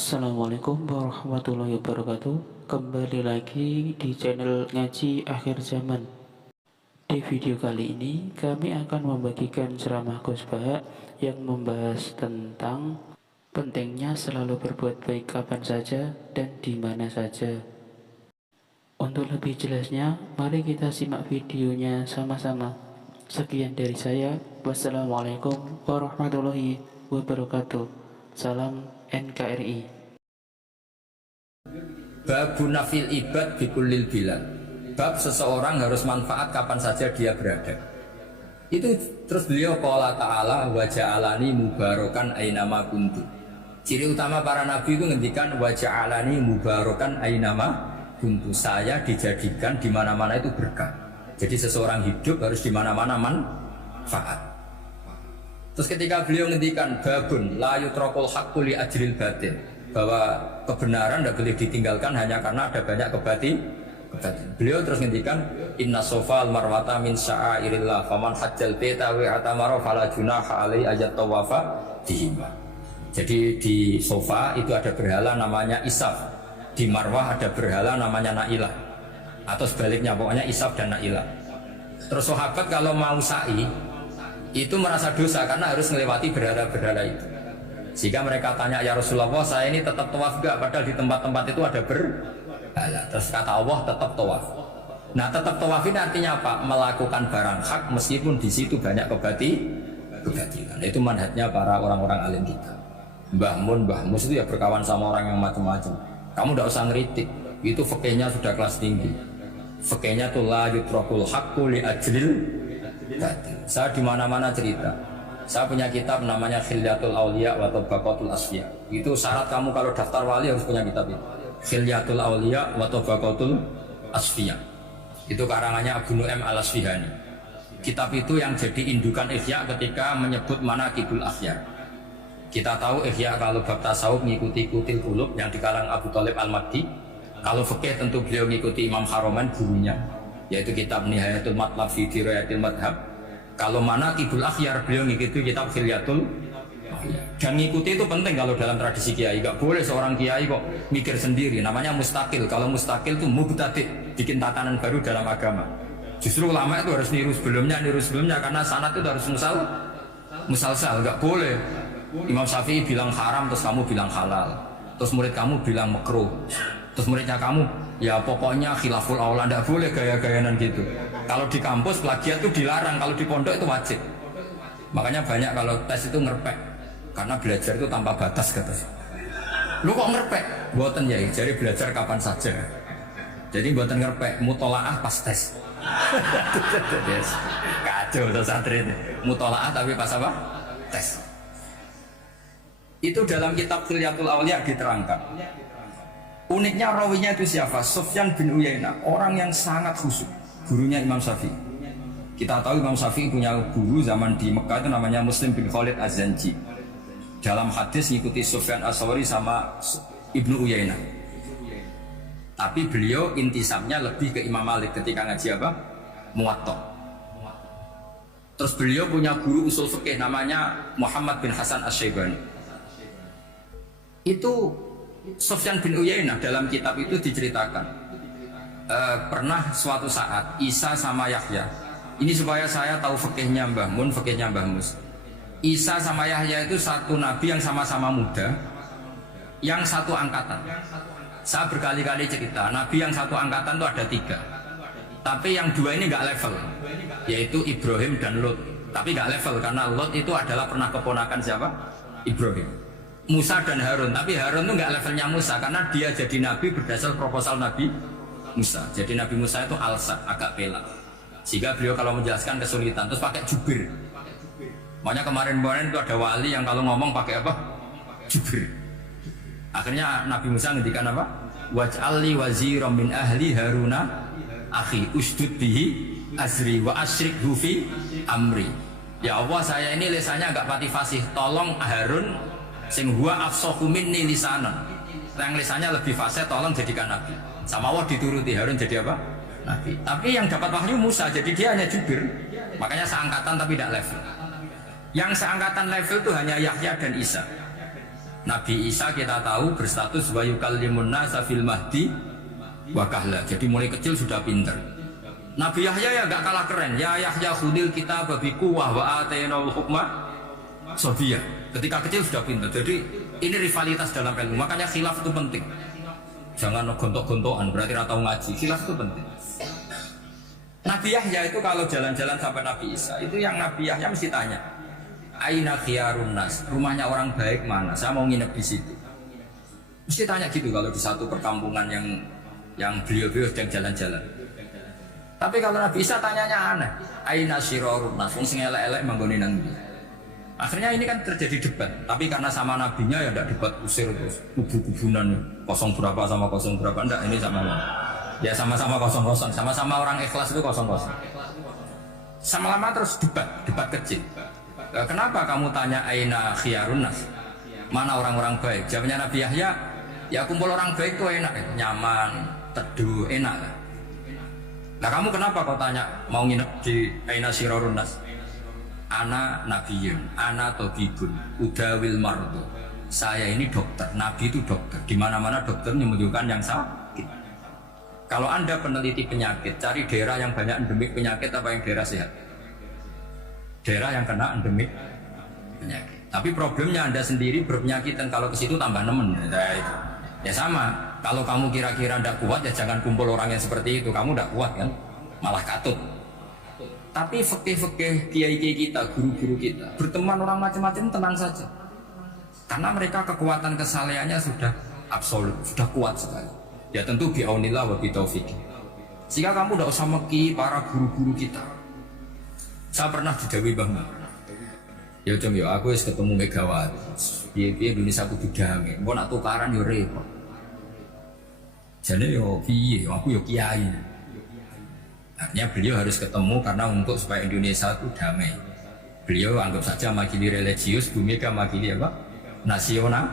Assalamualaikum warahmatullahi wabarakatuh. Kembali lagi di channel Ngaji Akhir Zaman. Di video kali ini kami akan membagikan ceramah Gus Baha yang membahas tentang pentingnya selalu berbuat baik kapan saja dan di mana saja. Untuk lebih jelasnya, mari kita simak videonya sama-sama. Sekian dari saya. Wassalamualaikum warahmatullahi wabarakatuh. Salam NKRI. Babu nafil ibad bikulil bilad. Bab seseorang harus manfaat kapan saja dia berada. Itu terus beliau qala ta'ala wa ja'alani mubarakan ainama kuntu. Ciri utama para nabi itu ngendikan wa ja'alani mubarakan ainama kuntu. Saya dijadikan di mana-mana itu berkah. Jadi seseorang hidup harus di mana-mana manfaat. Terus ketika beliau ngendikan babun la yutrakul haqqu li ajril batin, bahwa kebenaran tidak boleh ditinggalkan hanya karena ada banyak kebatin. Beliau terus ngendikan inna sofal marwata min sya'airillah faman hajjal baita wa atamara fala junaha alai ajat tawafa dihima. Jadi di sofa itu ada berhala namanya Isaf, di Marwah ada berhala namanya Nailah, atau sebaliknya pokoknya Isaf dan Nailah. Terus sahabat kalau mau sa'i itu merasa dosa karena harus melewati berhala-berhala itu. Sehingga mereka tanya, ya Rasulullah, saya ini tetap tawaf gak? Padahal di tempat-tempat itu ada berhala. Terus kata Allah, tetap tawaf. Nah, tetap tawaf ini artinya apa? Melakukan barang hak meskipun di situ banyak kebatilan. Itu manhajnya para orang-orang alim kita. Mbah Mun, Mbah Mus itu ya berkawan sama orang yang macam-macam. Kamu tidak usah ngeritik. Itu fikihnya sudah kelas tinggi. Fikihnya tuh la yutrakul haqqu li ajlil batin. Saya di mana-mana cerita. Saya punya kitab namanya Khilyatul Auliya wa Tabaqatul Asfiya. Itu syarat kamu kalau daftar wali harus punya kitab itu. Khilyatul Auliya wa Tabaqatul Asfiya. Itu karangannya Abu Nu'aim Al-Asfihani. Kitab itu yang jadi indukan Ihya ketika menyebut manaqibul akhyar. Kita tahu Ihya kalau bab tasawuf mengikuti Kutil Qulub yang dikarang Abu Thalib Al-Maddi. Kalau fikih tentu beliau mengikuti Imam Haromen gurunya, yaitu kitab Nihayatul Matlab fi Dirayatil Madhab. Kalau manaqibul akhyar beliau ngikuti kitab Khilyatul. Dan ngikuti itu penting kalau dalam tradisi kiai. Gak boleh seorang kiai kok mikir sendiri, namanya mustakil. Kalau mustakil itu mubtadi', bikin tatanan baru dalam agama. Justru ulama itu harus niru sebelumnya karena sanad itu harus musalsal. Gak boleh Imam Syafi'i bilang haram terus kamu bilang halal, terus murid kamu bilang makruh, terus muridnya kamu ya pokoknya khilaful aula. Tidak boleh gaya-gayanan gitu. Kalau di kampus plagiat itu dilarang, kalau di pondok itu wajib. Makanya banyak kalau tes itu ngerpek, karena belajar itu tanpa batas katanya. Lu kok ngerpek? Buatan ya, jadi belajar kapan saja. Jadi buatan ngerpek, mutolaah pas tes. Kacau tuh santri ini. Mutolaah tapi pas apa? Tes. Itu dalam kitab Khilyatul Auliya diterangkan. Uniknya rawinya itu siapa? Sufyan bin Uyainah, orang yang sangat khusyuk, gurunya Imam Syafi'i. Kita tahu Imam Syafi'i punya guru zaman di Mekah itu namanya Muslim bin Khalid Az-Zanji. Dalam hadis ngikuti Sufyan As-Sawri sama Ibnu Uyainah. Tapi beliau intisabnya lebih ke Imam Malik ketika ngaji apa? Muwatta. Terus beliau punya guru usul fikih namanya Muhammad bin Hasan Asy-Syaibani. Itu Sufyan bin Uyainah dalam kitab itu diceritakan pernah suatu saat Isa sama Yahya, ini supaya saya tahu fikihnya Mbah Mun, fikihnya Mbah Mus. Isa sama Yahya itu satu nabi yang sama-sama muda, yang satu angkatan. Saya berkali-kali cerita, nabi yang satu angkatan itu ada 3, tapi yang 2 ini nggak level, yaitu Ibrahim dan Lot. Tapi nggak level karena Lot itu adalah pernah keponakan siapa? Ibrahim. Musa dan Harun, tapi Harun itu nggak levelnya Musa karena dia jadi nabi berdasar proposal Nabi Musa. Jadi Nabi Musa itu alsa, agak pelak, sehingga beliau kalau menjelaskan kesulitan terus pakai jubir. Makanya kemarin-kemarin itu ada wali yang kalau ngomong pakai apa? Jubir. Akhirnya Nabi Musa ngendikan apa? Waj'alli waziran min ahli Haruna akhi usdud bihi azri wa asyrikhu fi amri. Ya Allah, saya ini lisannya agak pati fasih, tolong Harun sing huwa afsahu minni lisanan, yang lisannya lebih fasih tolong jadikan nabi. Sama Allah dituruti, Harun jadi apa? Nabi. Tapi yang dapat wahyu Musa, jadi dia hanya jubir. Makanya seangkatan tapi tidak level. Yang seangkatan level itu hanya Yahya dan Isa. Nabi Isa kita tahu berstatus wa yukallimun nasa fil mahdi wa kahla. Jadi mulai kecil sudah pinter. Nabi Yahya ya gak kalah keren. Ya Yahya khudil kitab bi quwwah wa atainal hukma sabiyya. Ketika kecil sudah pinter. Jadi ini rivalitas dalam ilmu. Makanya khilaf itu penting. Jangan gontok-gontokan berarti ora tau ngaji. Khilaf itu penting. Nabi Yahya itu kalau jalan-jalan sampai Nabi Isa, itu yang Nabi Yahya mesti tanya, aina khiyarun nas, rumahnya orang baik mana? Saya mau nginep di situ. Mesti tanya gitu kalau di satu perkampungan yang beliau-beliau sedang jalan-jalan. Tapi kalau Nabi Isa tanyanya aneh, aina syirarun nas, wong sing elek-elek manggone nang ndi? Akhirnya ini kan terjadi debat. Tapi karena sama nabinya ya ndak debat usir terus kubu-kubunan kosong berapa sama kosong berapa, ndak, ini sama. Ya sama-sama kosong-kosong, sama-sama orang ikhlas itu kosong-kosong. Sama lama terus debat kecil. Kenapa kamu tanya aina khiyarun nas? Mana orang-orang baik? Jawabnya Nabi Yahya, ya kumpul orang baik itu enak, nyaman, teduh, enak. Nah kamu kenapa kau tanya mau nginep di aina syirarun nas? Ana nabiyun, ana tabibun, udawil mardu. Saya ini dokter, nabi itu dokter. Di mana-mana dokter menyembuhkan yang sakit. Kalau Anda peneliti penyakit, cari daerah yang banyak endemik penyakit apa yang daerah sehat? Daerah yang kena endemik penyakit. Tapi problemnya Anda sendiri berpenyakit dan kalau ke situ tambah nemen. Ya sama, kalau kamu kira-kira tidak kuat ya jangan kumpul orang yang seperti itu. Kamu tidak kuat kan, malah katut. Tapi fikih-fikih kiai-kiai kita, guru-guru kita, berteman orang macam-macam tenang saja. Karena mereka kekuatan kesalehannya sudah absolut, sudah kuat sekali. Ya tentu bi'aunillah wa bitaufiq. Sehingga kamu tidak usah meki para guru-guru kita. Saya pernah didhawuhi Mbah Mun. Ya Jom ya aku wis ketemu Megawati. Piye-piye Indonesia kudu damai. Engko nak tukaran yo repot. Jane yo piye aku yo kiai. Artinya beliau harus ketemu karena untuk supaya Indonesia itu damai. Beliau anggap saja makili religius, Bu Mega makili apa? Nasional.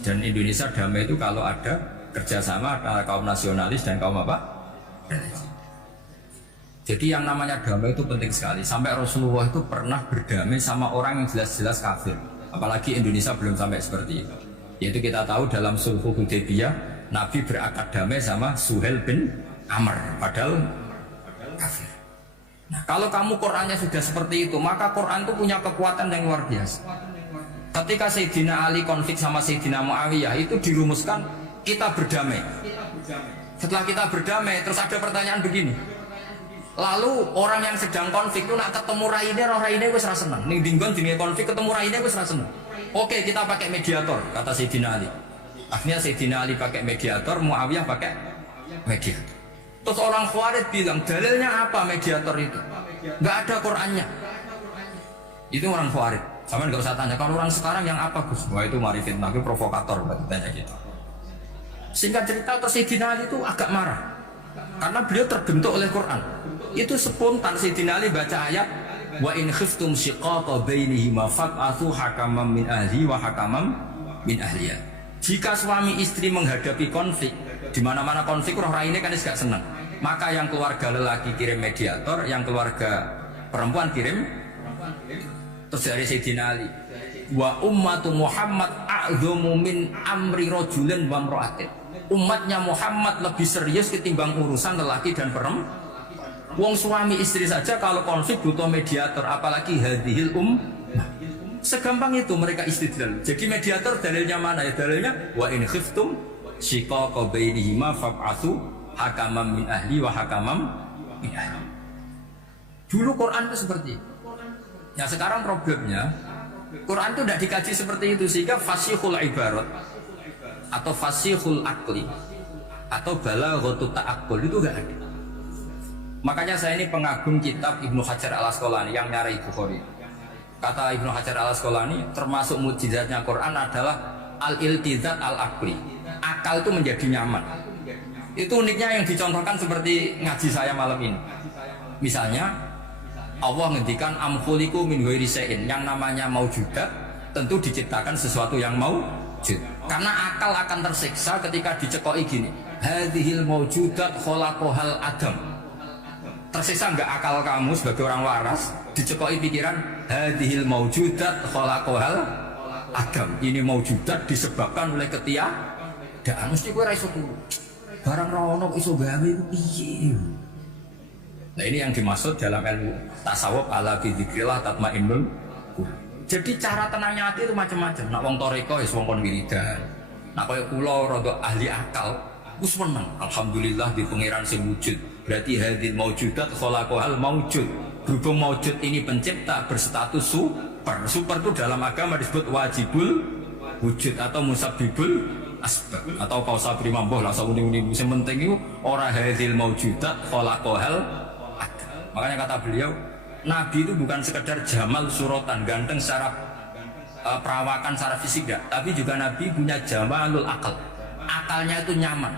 Dan Indonesia damai itu kalau ada kerjasama antara kaum nasionalis dan kaum apa? Religi. Jadi yang namanya damai itu penting sekali. Sampai Rasulullah itu pernah berdamai sama orang yang jelas-jelas kafir. Apalagi Indonesia belum sampai seperti itu. Yaitu kita tahu dalam Sulh Hudaybiyah, Nabi berakad damai sama Suhail bin Amr, padahal kafir. Nah, kalau kamu Qurannya sudah seperti itu, maka Quran itu punya kekuatan yang luar biasa. Ketika Sayyidina Ali konflik sama Sayyidina Muawiyah itu dirumuskan kita berdamai. Setelah kita berdamai, terus ada pertanyaan begini. Lalu orang yang sedang konflik itu nak ketemu raine wis ra seneng. Ning dinggon jenenge konflik ketemu raine wis ra seneng. Oke, kita pakai mediator, kata Sayyidina Ali. Akhirnya Sayyidina Ali pakai mediator, Muawiyah pakai mediator. Terus orang Khawarij bilang, dalilnya apa mediator itu? Enggak ada Qur'annya. Itu orang Khawarij. Sama enggak usah tanya, kalau orang sekarang yang apa Gus? Wah itu mari fitnah, itu provokator berarti tanya gitu. Singkat cerita terus Sayyidina Ali itu agak marah karena beliau terbentuk oleh Quran. Itu spontan Sayyidina Ali baca ayat wa in khiftum shiqaqa bainihima fab'athu hakaman min ahli wa hakaman min ahliya. Jika suami istri menghadapi konflik, di mana-mana konflik roh raine kan gak senang, maka yang keluarga lelaki kirim mediator, yang keluarga perempuan kirim. Terus dari Sayyidina Ali, wa ummatu Muhammad a'dhamu min amri rajulin wa imra'atin. Umatnya Muhammad lebih serius ketimbang urusan lelaki dan perempuan. Wong suami istri saja kalau konflik butuh mediator, apalagi hadhil Segampang itu mereka istidlal. Jadi mediator dalilnya mana ya? Dalilnya wa in khiftum shiqaqa bainihima fab'atsu hakaman min ahli wa hakaman min ahli. Dulu Quran itu seperti itu. Ya sekarang problemnya Quran itu tidak dikaji seperti itu, sehingga fasihul ibarat atau fasihul akli atau balaghatut ta'aqqul itu enggak ada. Makanya saya ini pengagum kitab Ibnu Hajar al-Asqalani yang nyari Bukhari. Kata Ibnu Hajar al-Asqalani, termasuk mukjizatnya Quran adalah al-iltizat al-aqli. Akal itu menjadi nyaman. Itu uniknya yang dicontohkan seperti ngaji saya malam ini. Misalnya Allah ngendikan am khuliqu min ghairi syai'in, yang namanya maujudat tentu diciptakan sesuatu yang maujud. Karena akal akan tersiksa ketika dicekoki gini, hadhil maujudat khalaqahal adam. Tersiksa enggak akal kamu sebagai orang waras dicekoki pikiran hadhil maujudat khalaqahal Adam. Ini maujudat disebabkan oleh ketiadaan. Mesti kowe ra iso turu. Barang ra ono iso gawe iku piye? Nah ini yang dimaksud dalam ilmu tasawuf ala bidzikrillah tatmainnul qulub. Jadi cara tenangnya hati itu macam-macam. Nak wong toreko ya wong kon wiridan. Nak koyo kula rada ahli akal, wis meneng. Alhamdulillah di pangeran sing wujud. Berarti hadil maujudat khalaqahal maujud. Berhubung maujud ini pencipta berstatus super. Super itu dalam agama disebut wajibul wujud atau musabbibul asbab atau kausa primamboh lah sauni-uni. Sing penting itu ora hadil maujudat khalaqahal. Makanya kata beliau, Nabi itu bukan sekedar jamal suratan, ganteng secara perawakan, secara fisik enggak, tapi juga Nabi punya jamalul akal. Akalnya itu nyaman.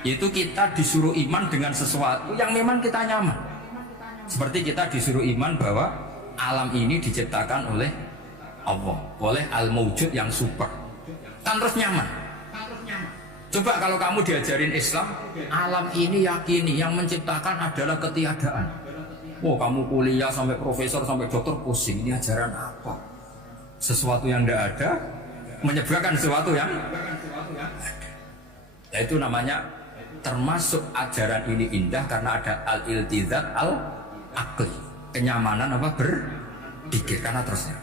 Yaitu kita disuruh iman dengan sesuatu yang memang kita nyaman. Seperti kita disuruh iman bahwa alam ini diciptakan oleh Allah, oleh al-mawjud yang super. Kan terus nyaman. Coba kalau kamu diajarin Islam, alam ini yakini yang menciptakan adalah ketiadaan. Oh, kamu kuliah sampai profesor sampai dokter pusing, ini ajaran apa? Sesuatu yang tidak ada menyebabkan sesuatu yang ya itu namanya termasuk ajaran ini indah karena ada al-iltizat al-aqli, kenyamanan apa berpikir karena terusnya.